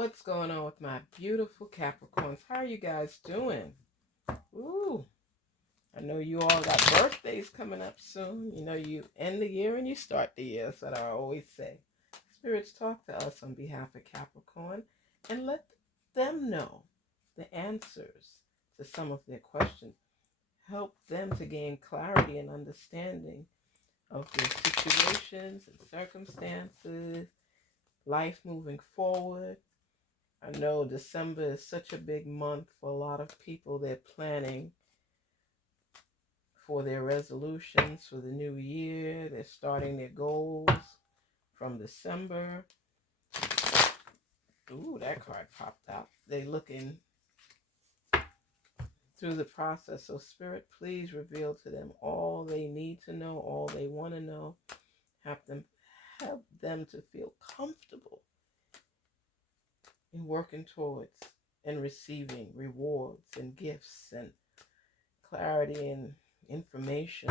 What's going on with my beautiful Capricorns? How are you guys doing? Ooh, I know you all got birthdays coming up soon. You know, you end the year and you start the year. That's what I always say. Spirits, talk to us on behalf of Capricorn and let them know the answers to some of their questions. Help them to gain clarity and understanding of their situations and circumstances, life moving forward. I know December is such a big month for a lot of people. They're planning for their resolutions for the new year. They're starting their goals from December. Ooh, that card popped out. They're looking through the process. So Spirit, please reveal to them all they need to know, all they want to know. Help them to feel comfortable in working towards and receiving rewards and gifts and clarity and information,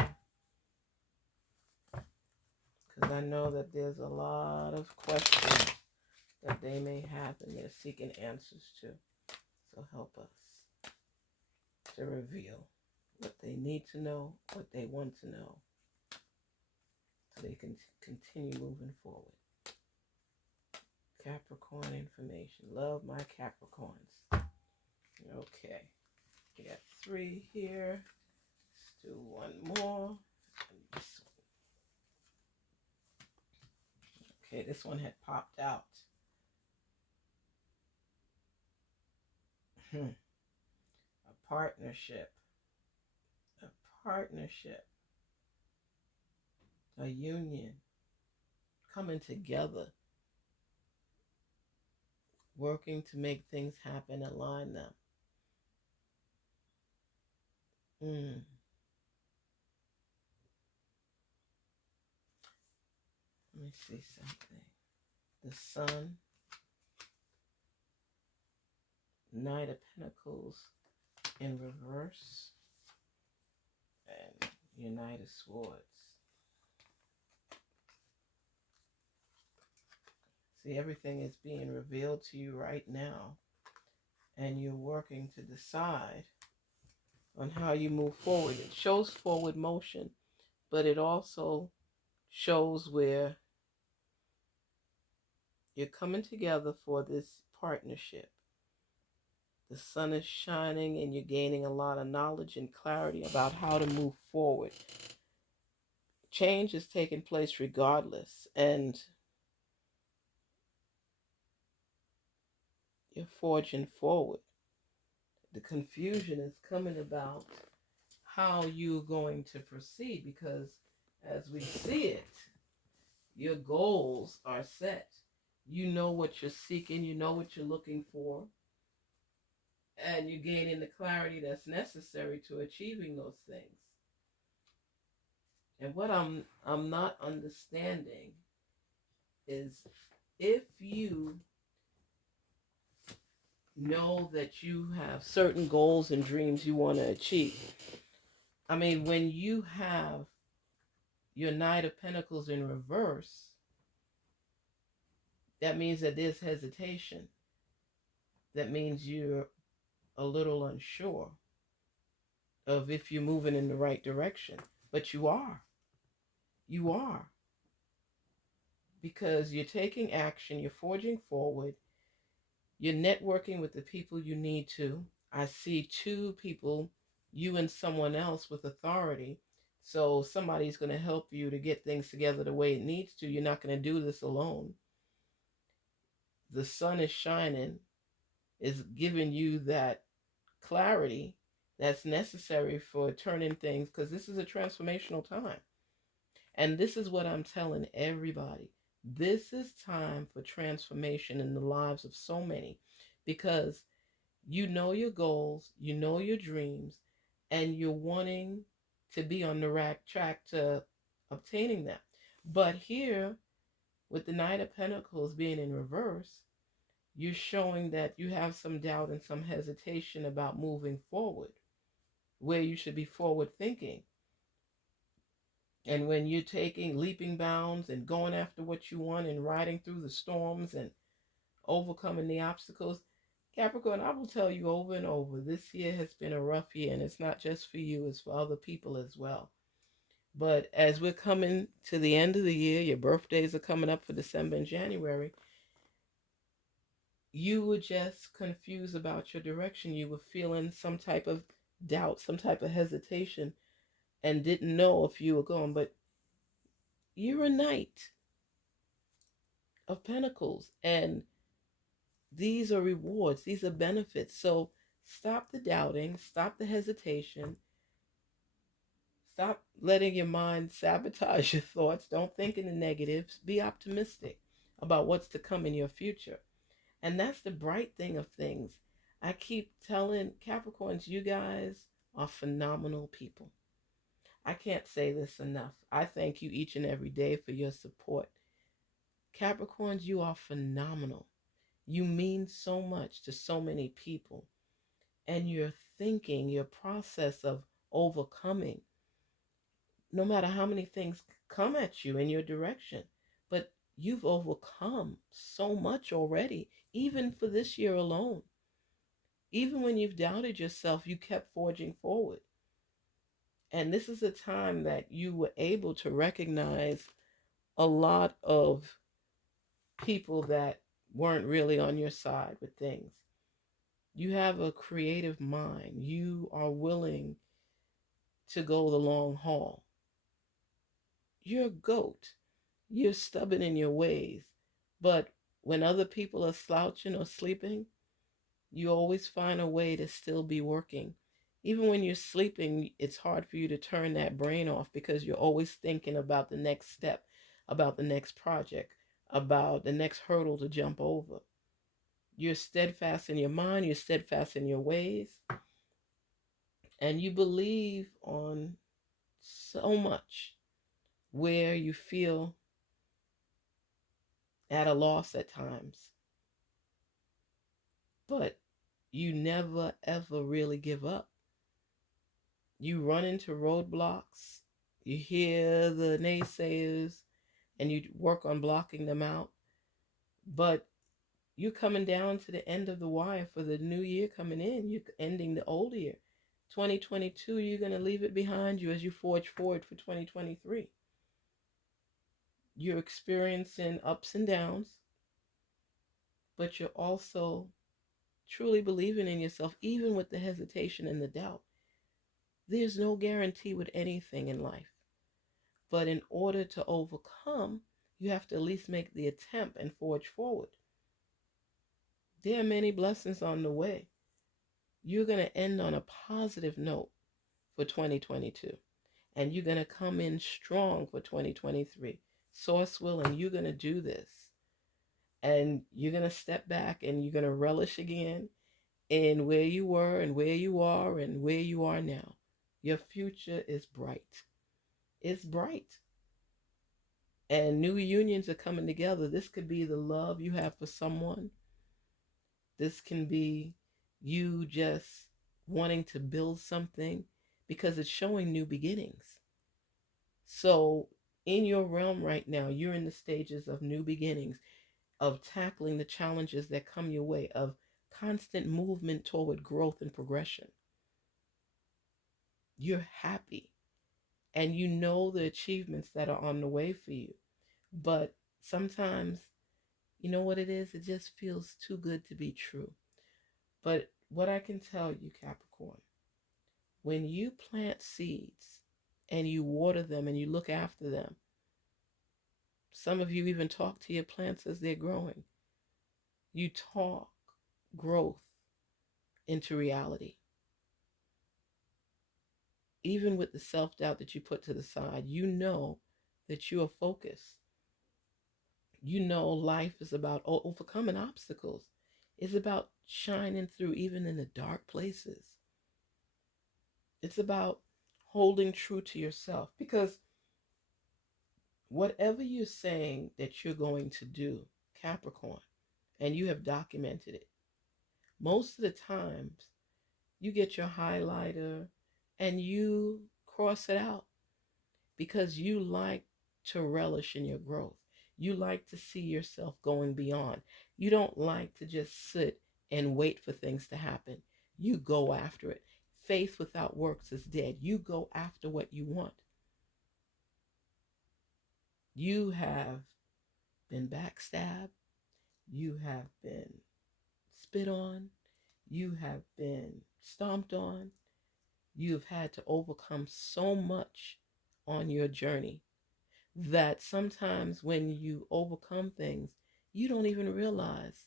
because I know that there's a lot of questions that they may have and they're seeking answers to. So help us to reveal what they need to know, what they want to know, so they can continue moving forward. Capricorn information. Love my Capricorns. Okay, we got 3 here. Let's do one more. Okay, this one had popped out. A partnership. A partnership. A union. Coming together. Working to make things happen, align them. Let me see something. The Sun. Knight of Pentacles in reverse. And Knight of Swords. See, everything is being revealed to you right now. And you're working to decide on how you move forward. It shows forward motion, but it also shows where you're coming together for this partnership. The sun is shining and you're gaining a lot of knowledge and clarity about how to move forward. Change is taking place regardless, and you're forging forward. The confusion is coming about how you're going to proceed, because as we see it, your goals are set. You know what you're seeking, you know what you're looking for, and you're gaining the clarity that's necessary to achieving those things. And what I'm not understanding is, if you know that you have certain goals and dreams you want to achieve. I mean, when you have your Knight of Pentacles in reverse, that means that there's hesitation. That means you're a little unsure of if you're moving in the right direction. But you are. You are. Because you're taking action, you're forging forward, you're networking with the people you need to. I see 2 people, you and someone else with authority. So somebody's going to help you to get things together the way it needs to. You're not going to do this alone. The sun is shining, is giving you that clarity that's necessary for turning things, because this is a transformational time. And this is what I'm telling everybody. This is time for transformation in the lives of so many, because you know your goals, you know your dreams, and you're wanting to be on the right track to obtaining them. But here, with the Knight of Pentacles being in reverse, you're showing that you have some doubt and some hesitation about moving forward, where you should be forward thinking. And when you're taking leaping bounds and going after what you want and riding through the storms and overcoming the obstacles. Capricorn, I will tell you over and over, this year has been a rough year, and it's not just for you, it's for other people as well. But as we're coming to the end of the year, your birthdays are coming up for December and January, you were just confused about your direction. You were feeling some type of doubt, some type of hesitation, and didn't know if you were going. But you're a knight of pentacles, and these are rewards, these are benefits. So stop the doubting, stop the hesitation, stop letting your mind sabotage your thoughts. Don't think in the negatives. Be optimistic about what's to come in your future. And that's the bright thing of things. I keep telling Capricorns, you guys are phenomenal people. I can't say this enough. I thank you each and every day for your support. Capricorns, you are phenomenal. You mean so much to so many people. And your thinking, your process of overcoming, no matter how many things come at you in your direction, but you've overcome so much already, even for this year alone. Even when you've doubted yourself, you kept forging forward. And this is a time that you were able to recognize a lot of people that weren't really on your side with things. You have a creative mind. You are willing to go the long haul. You're a goat. You're stubborn in your ways. But when other people are slouching or sleeping, you always find a way to still be working. Even when you're sleeping, it's hard for you to turn that brain off because you're always thinking about the next step, about the next project, about the next hurdle to jump over. You're steadfast in your mind, you're steadfast in your ways, and you believe on so much where you feel at a loss at times. But you never ever really give up. You run into roadblocks, you hear the naysayers, and you work on blocking them out. But you're coming down to the end of the wire for the new year coming in. You're ending the old year. 2022, you're going to leave it behind you as you forge forward for 2023. You're experiencing ups and downs, but you're also truly believing in yourself, even with the hesitation and the doubt. There's no guarantee with anything in life. But in order to overcome, you have to at least make the attempt and forge forward. There are many blessings on the way. You're going to end on a positive note for 2022. And you're going to come in strong for 2023. Source willing, you're going to do this. And you're going to step back and you're going to relish again in where you were and where you are and where you are now. Your future is bright. It's bright. And new unions are coming together. This could be the love you have for someone. This can be you just wanting to build something because it's showing new beginnings. So in your realm right now, you're in the stages of new beginnings, of tackling the challenges that come your way, of constant movement toward growth and progression. You're happy and you know the achievements that are on the way for you. But sometimes, you know what it is? It just feels too good to be true. But what I can tell you, Capricorn, when you plant seeds and you water them and you look after them, some of you even talk to your plants as they're growing. You talk growth into reality. Even with the self-doubt that you put to the side, you know that you are focused. You know life is about overcoming obstacles. It's about shining through even in the dark places. It's about holding true to yourself, because whatever you're saying that you're going to do, Capricorn, and you have documented it, most of the times you get your highlighter and you cross it out because you like to relish in your growth. You like to see yourself going beyond. You don't like to just sit and wait for things to happen. You go after it. Faith without works is dead. You go after what you want. You have been backstabbed. You have been spit on. You have been stomped on. You've had to overcome so much on your journey that sometimes when you overcome things, you don't even realize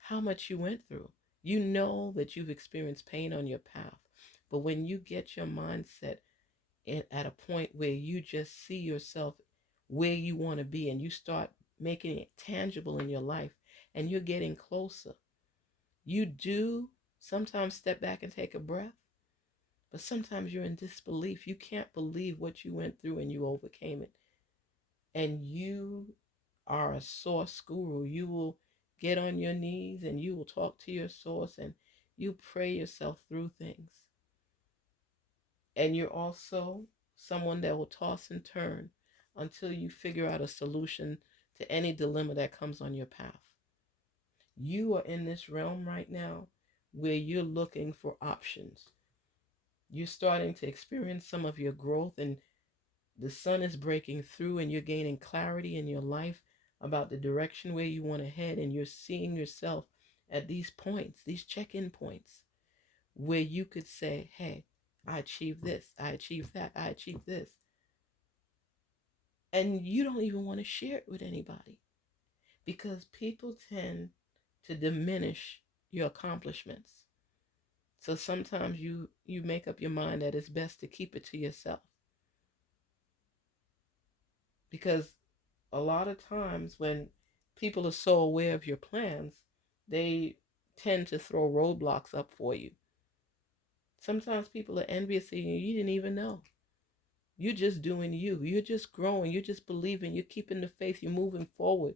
how much you went through. You know that you've experienced pain on your path, but when you get your mindset at a point where you just see yourself where you want to be and you start making it tangible in your life and you're getting closer, you do sometimes step back and take a breath, but sometimes you're in disbelief. You can't believe what you went through and you overcame it. And you are a source guru. You will get on your knees and you will talk to your source and you pray yourself through things. And you're also someone that will toss and turn until you figure out a solution to any dilemma that comes on your path. You are in this realm right now where you're looking for options. You're starting to experience some of your growth, and the sun is breaking through and you're gaining clarity in your life about the direction where you want to head, and you're seeing yourself at these points, these check-in points, where you could say, hey, I achieved this, I achieved that, I achieved this. And you don't even want to share it with anybody because people tend to diminish your accomplishments. So sometimes you make up your mind that it's best to keep it to yourself. Because a lot of times when people are so aware of your plans, they tend to throw roadblocks up for you. Sometimes people are envious of you. You didn't even know. You're just doing you. You're just growing. You're just believing. You're keeping the faith. You're moving forward.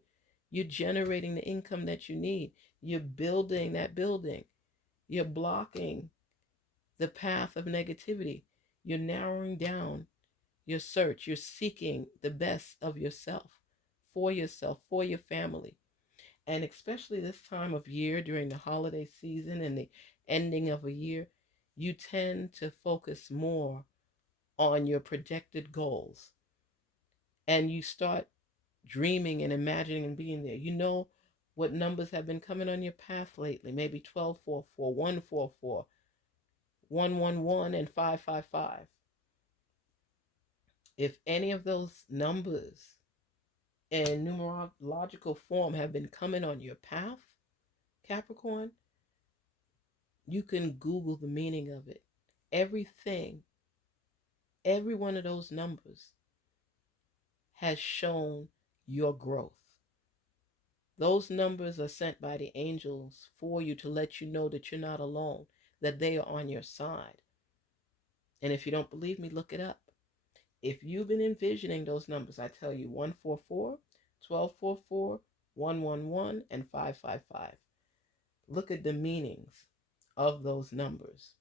You're generating the income that you need. You're building that building. You're blocking the path of negativity. You're narrowing down your search. You're seeking the best of yourself, for your family. And especially this time of year during the holiday season and the ending of a year, you tend to focus more on your projected goals. And you start dreaming and imagining and being there. You know what numbers have been coming on your path lately. Maybe 1244, 144, 111, and 555. If any of those numbers in numerological form have been coming on your path, Capricorn, you can Google the meaning of it. Everything, every one of those numbers has shown your growth. Those numbers are sent by the angels for you to let you know that you're not alone, that they are on your side. And if you don't believe me, look it up. If you've been envisioning those numbers, I tell you 144, 1244, 111, and 555. Look at the meanings of those numbers.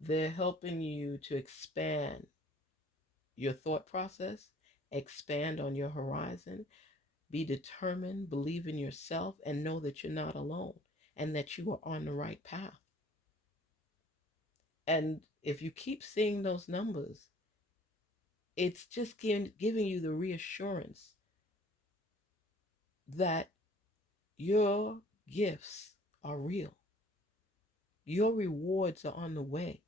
They're helping you to expand your thought process, expand on your horizon, be determined, believe in yourself, and know that you're not alone and that you are on the right path. And if you keep seeing those numbers, it's just giving you the reassurance that your gifts are real. Your rewards are on the way.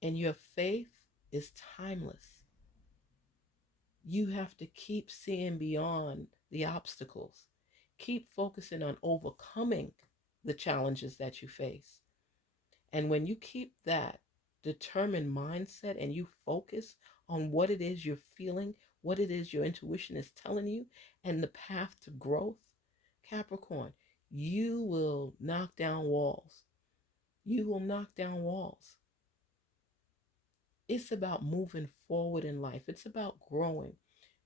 And your faith is timeless. You have to keep seeing beyond the obstacles. Keep focusing on overcoming the challenges that you face. And when you keep that determined mindset and you focus on what it is you're feeling, what it is your intuition is telling you, and the path to growth, Capricorn, you will knock down walls. You will knock down walls. It's about moving forward in life. It's about growing.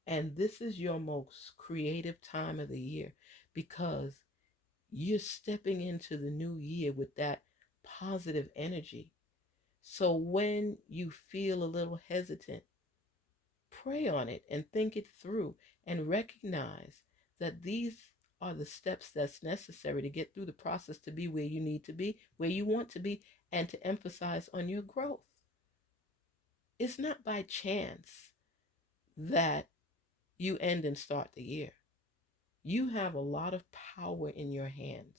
And this is your most creative time of the year because you're stepping into the new year with that positive energy. So when you feel a little hesitant, pray on it and think it through and recognize that these are the steps that's necessary to get through the process to be where you need to be, where you want to be, and to emphasize on your growth. It's not by chance that you end and start the year. You have a lot of power in your hands.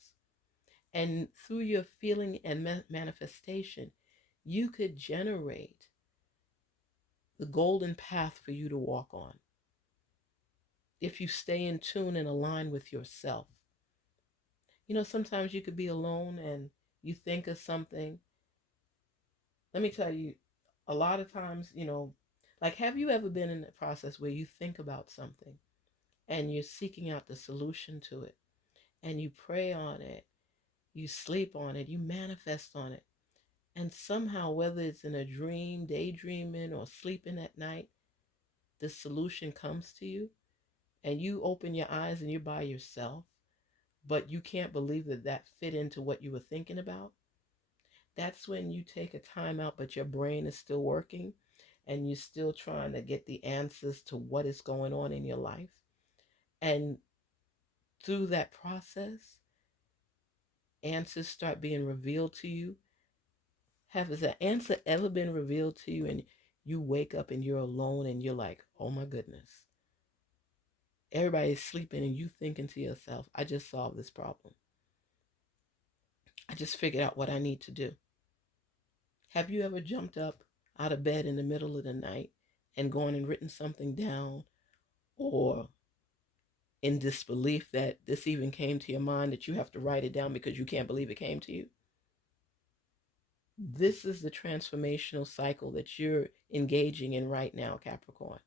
And through your feeling and manifestation, you could generate the golden path for you to walk on if you stay in tune and align with yourself. Sometimes you could be alone and you think of something. Let me tell you, a lot of times, like, have you ever been in a process where you think about something and you're seeking out the solution to it and you pray on it, you sleep on it, you manifest on it, and somehow, whether it's in a dream, daydreaming, or sleeping at night, the solution comes to you and you open your eyes and you're by yourself, but you can't believe that that fit into what you were thinking about? That's when you take a time out, but your brain is still working and you're still trying to get the answers to what is going on in your life. And through that process, answers start being revealed to you. Has an answer ever been revealed to you and you wake up and you're alone and you're like, oh my goodness, everybody's sleeping and you thinking to yourself, I just solved this problem. I just figured out what I need to do. Have you ever jumped up out of bed in the middle of the night and gone and written something down, or in disbelief that this even came to your mind, that you have to write it down because you can't believe it came to you? This is the transformational cycle that you're engaging in right now, Capricorn.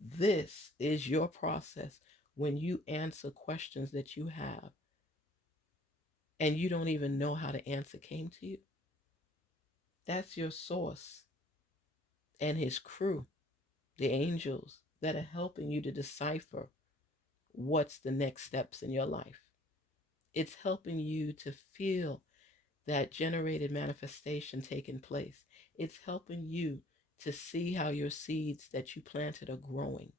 This is your process when you answer questions that you have and you don't even know how the answer came to you. That's your source and his crew, the angels that are helping you to decipher what's the next steps in your life. It's helping you to feel that generated manifestation taking place. It's helping you to see how your seeds that you planted are growing.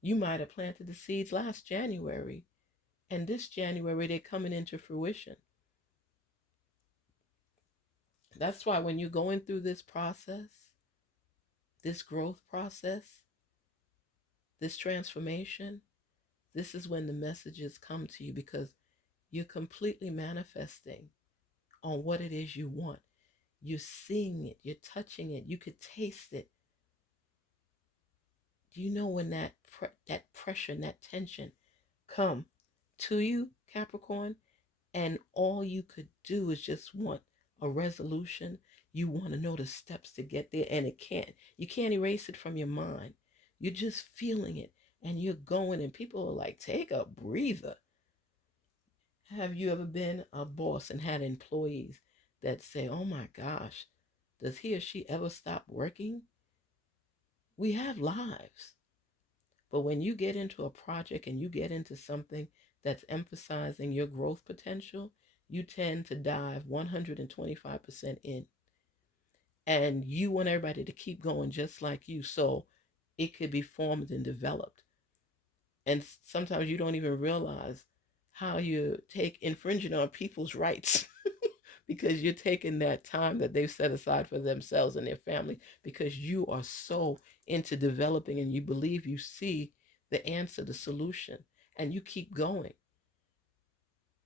You might have planted the seeds last January, and this January they're coming into fruition. That's why when you're going through this process, this growth process, this transformation, this is when the messages come to you, because you're completely manifesting on what it is you want. You're seeing it, you're touching it, you could taste it. Do you know when that pressure and that tension come to you, Capricorn, and all you could do is just want a resolution? You want to know the steps to get there, and you can't erase it from your mind. You're just feeling it and you're going, and people are like, take a breather. Have you ever been a boss and had employees that say, oh my gosh, does he or she ever stop working? We have lives. But when you get into a project and you get into something that's emphasizing your growth potential, you tend to dive 125% in. And you want everybody to keep going just like you, so it could be formed and developed. And sometimes you don't even realize how you take infringing on people's rights because you're taking that time that they've set aside for themselves and their family, because you are so into developing and you believe you see the answer, the solution, and you keep going.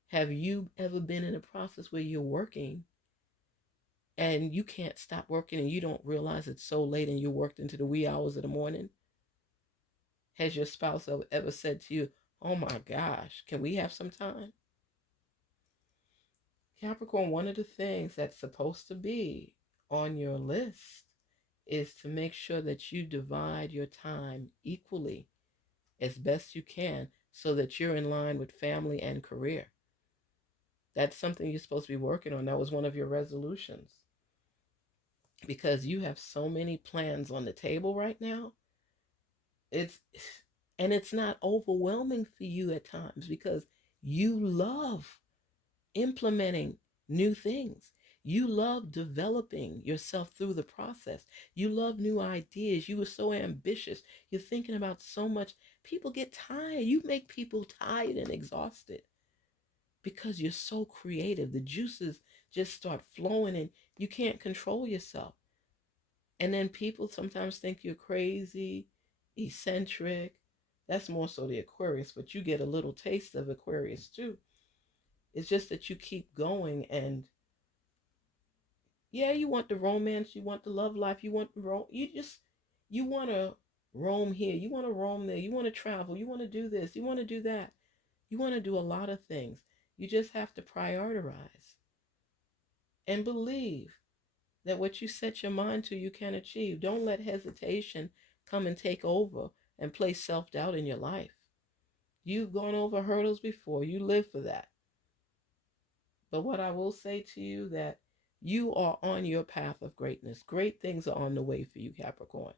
Have you ever been in a process where you're working and you can't stop working and you don't realize it's so late and you worked into the wee hours of the morning? Has your spouse ever said to you, oh my gosh, can we have some time? Capricorn, one of the things that's supposed to be on your list is to make sure that you divide your time equally as best you can so that you're in line with family and career. That's something you're supposed to be working on. That was one of your resolutions, because you have so many plans on the table right now. It's not overwhelming for you at times because you love implementing new things. You love developing yourself through the process. You love new ideas. You were so ambitious. You're thinking about so much. People get tired. You make people tired and exhausted because you're so creative. The juices just start flowing and you can't control yourself. And then people sometimes think you're crazy, eccentric. That's more so the Aquarius, but you get a little taste of Aquarius too. It's just that you keep going, and yeah, you want the romance, you want the love life, you want the you want to roam here, you want to roam there, you want to travel, you want to do this, you want to do that. You want to do a lot of things. You just have to prioritize and believe that what you set your mind to, you can achieve. Don't let hesitation come and take over and place self-doubt in your life. You've gone over hurdles before. You live for that. But what I will say to you, that you are on your path of greatness. Great things are on the way for you, Capricorn.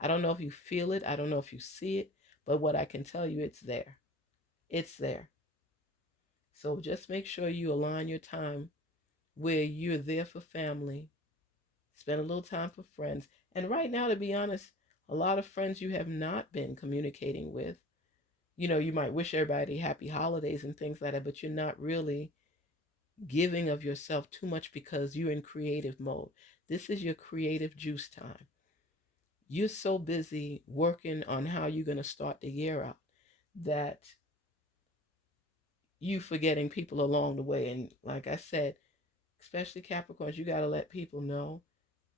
I don't know if you feel it. I don't know if you see it. But what I can tell you, it's there. It's there. So just make sure you align your time where you're there for family, spend a little time for friends. And right now, to be honest, a lot of friends you have not been communicating with. You know, you might wish everybody happy holidays and things like that, but you're not really giving of yourself too much because you're in creative mode. This is your creative juice time. You're so busy working on how you're going to start the year out that you forgetting people along the way. And like I said, especially Capricorns, you got to let people know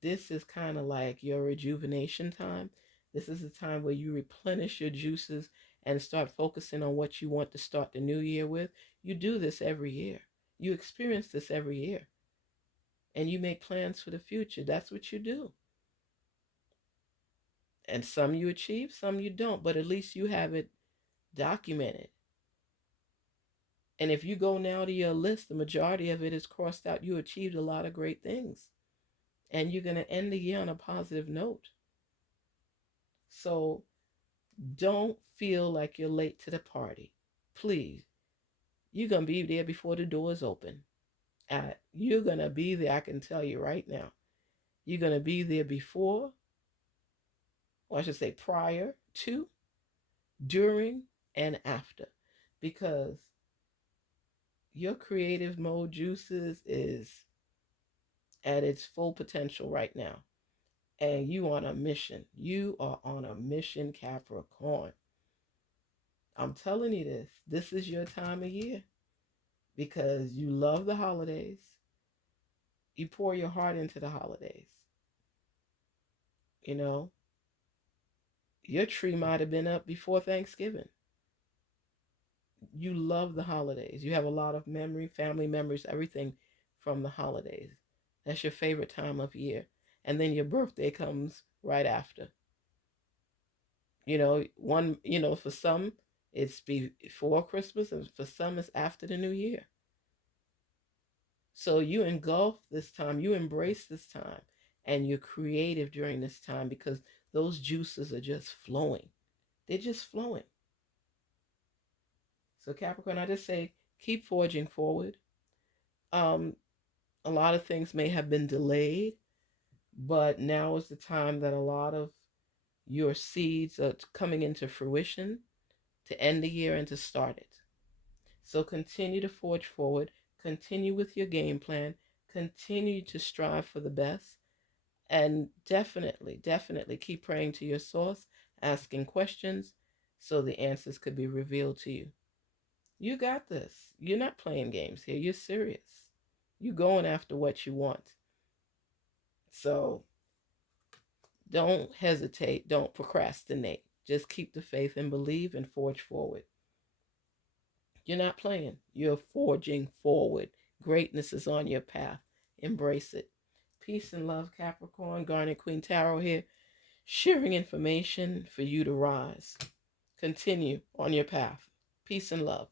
this is kind of like your rejuvenation time. This is a time where you replenish your juices and start focusing on what you want to start the new year with. You do this every year. You experience this every year. And you make plans for the future. That's what you do. And some you achieve, some you don't, but at least you have it documented. And if you go now to your list, the majority of it is crossed out. You achieved a lot of great things. And you're going to end the year on a positive note. So don't feel like you're late to the party. Please. You're going to be there before the doors open. You're going to be there, I can tell you right now. You're going to be there before, or I should say prior to, during, and after. Because your creative mode juices is at its full potential right now. And you on a mission. You are on a mission, Capricorn. I'm telling you this. This is your time of year because you love the holidays. You pour your heart into the holidays. You know, your tree might have been up before Thanksgiving. You love the holidays. You have a lot of family memories, everything from the holidays. That's your favorite time of year. And then your birthday comes right after. For some, it's before Christmas, and for some, it's after the new year. So you engulf this time, you embrace this time, and you're creative during this time because those juices are just flowing. They're just flowing. So Capricorn, I just say keep forging forward. A lot of things may have been delayed, but now is the time that a lot of your seeds are coming into fruition to end the year and to start it. So continue to forge forward, continue with your game plan, continue to strive for the best, and definitely keep praying to your source, asking questions so the answers could be revealed to you. You got this. You're not playing games here. You're serious. You're going after what you want. So don't hesitate. Don't procrastinate. Just keep the faith and believe and forge forward. You're not playing. You're forging forward. Greatness is on your path. Embrace it. Peace and love, Capricorn. Garnetqueentarot here, sharing information for you to rise. Continue on your path. Peace and love.